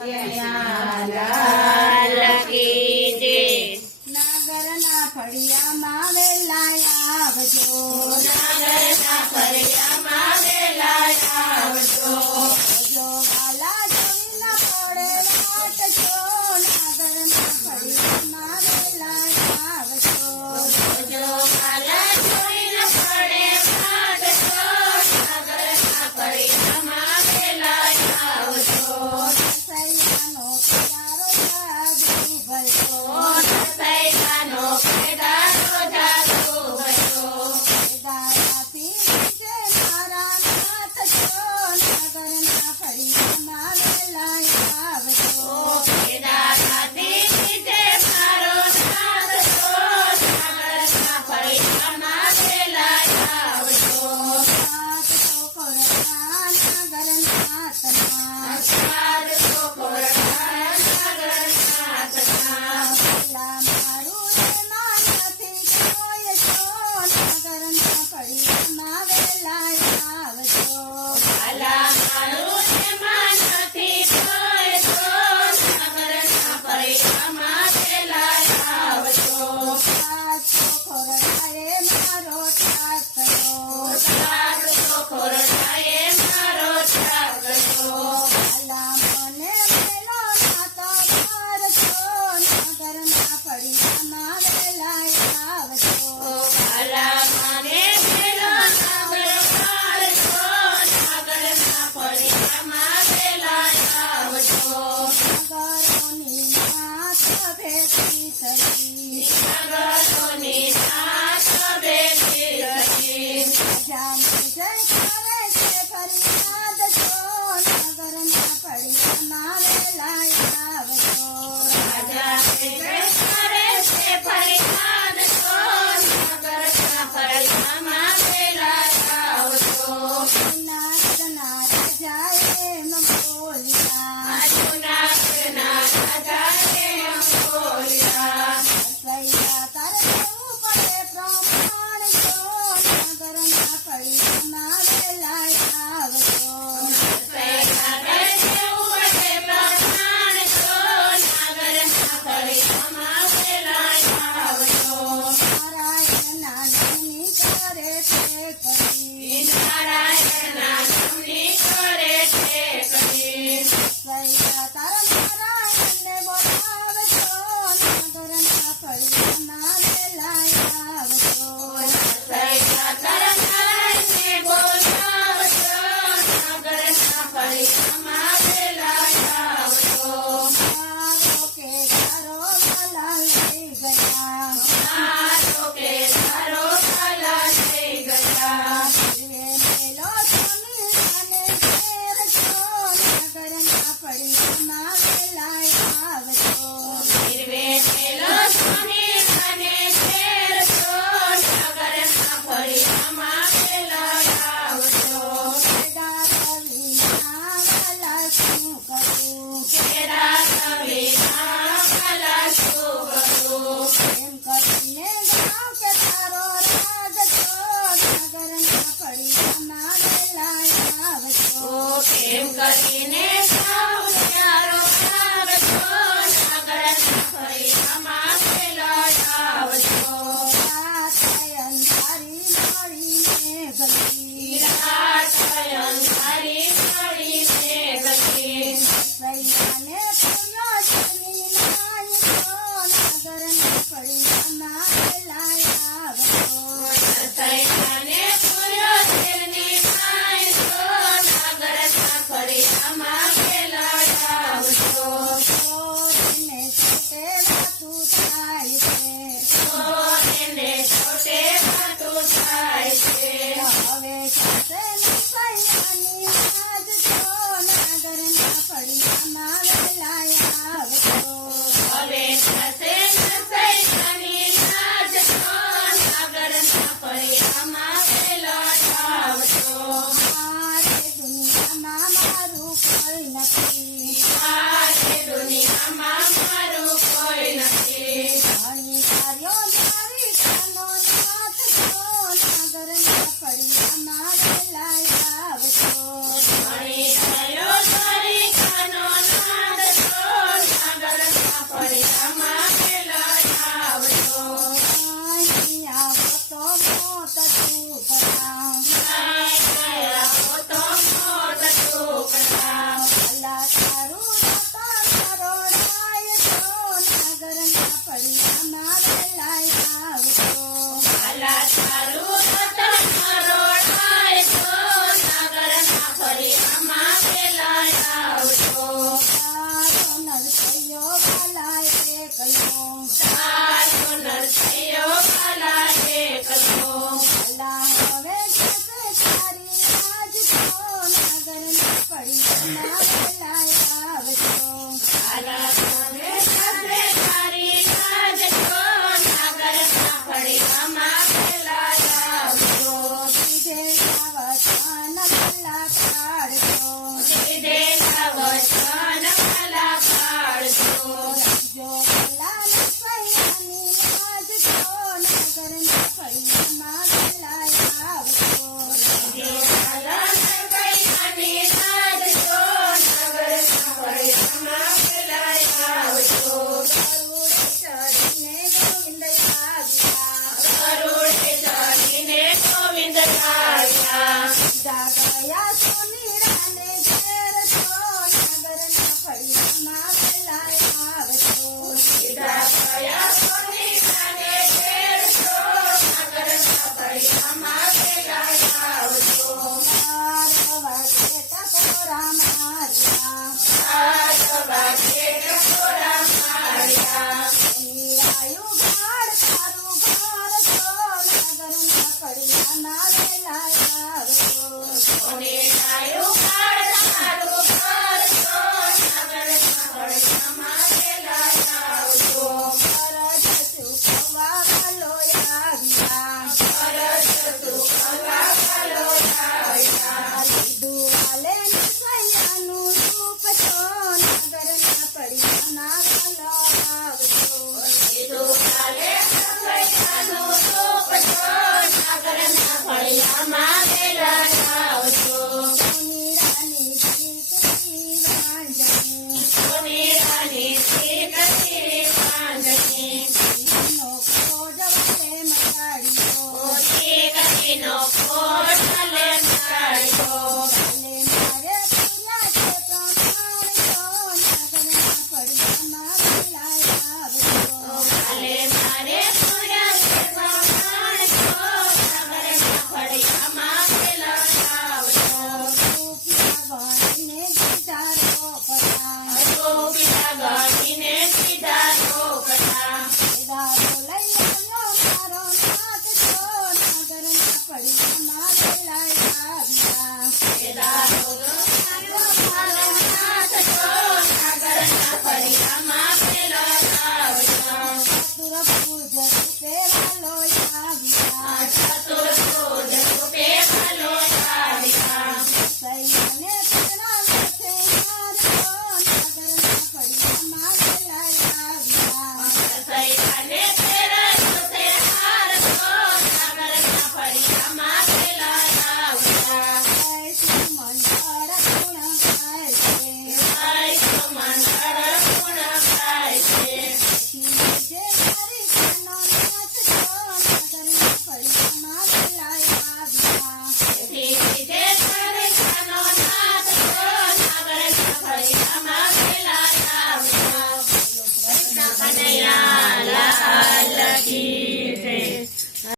નાગરના ફળિયામાં વેલા આવજો, નાગરના ફળિયામાં વેલા આવજો, જો વાલા જોઈ ન પડે વાટજો, નાગરના ફળિયામાં વેલા આવજો, જો વાલા જોઈ ન પડે વાટજો, નાગરના ફળિયામાં વેલા આવજો, સૈયાનો પ્યારો જાદુ ભરતો, સૈયાનો પેદારો જાદુ ભર્યો, ગાયાથી નીચે મારા નાથ છો, નાગરના ફળિયામાં વેલા આવજો, પેદારાથી નીચે મારો નાથ છો, નાગરના ફળિયામાં વેલા આવજો, સાત તો કોરડા નાગરનાથના, સાર તો કોરડા નાગરનાથના, પેલા મારું એમાં નથી કોઈ છો, નાગરના ફળિયામાં વેલા આવજો, વાલા મારું એમાં નથી કોઈ તો, નાગરના ફળિયામાં વેલા આવજો, સાત તો કોરડાએ મારો ત્યાગ કર્યો, સાર તો કોરડાએ મારો ત્યાગ કર્યો, વાલા મને મેલો નાતો મારજો, નાગરના ફળિયામાં વેલા આવજો, વાલા મને પેલો નાગર મારજો, નાગરના ફળિયામાં વેલા આવજો, નાગરોની નાથ ભેટી થઈ, નાગરોની નાથ બેઠી રહી, જામી જય કરે છે ફરિયાદ છો, નાગરના ફળિયામાં વેલા આવજો, રાજા જય કરે છે ફરિયાદ છો, નાગરના ફળિયામાં વેલા આવજો, નાગના રાજાએ એમ બોલ્યા, જુનાગઢના રાજાએ એમ બોલ્યા, સૈયા તારે જવું પડે પ્રમાણ છો, નાગરના ફળિયામાં વેલા આવજો, સૈયારે જેવું છે પ્રમાણ છો, નાગરના ફળિયામાં વેલા આવજો, નારાયણના નામની કરે છે કરી, નારાયણના નામની કરે છે કરી, સૈયા તારા નારાયણને બોલાવજો, નાગરના ફળિયામાં વેલા આવજો, સૈયા નારાયણને બોલાવજો, નાગરના ફળિયામાં વેલા આવજો, મારો કે તારો વાલા લઈ ગયા, મારો કે તારો વાલા થઈ ગયા, એ મેલો તમે અને શેર છો, નાગરના ફળિયામાં વેલા આવજો, ગીરવે પેલો સ્વામી અને શેર છો, નાગરના ફળિયામાં વેલા આવજો, કેદાર વિના વાલા શું કરું,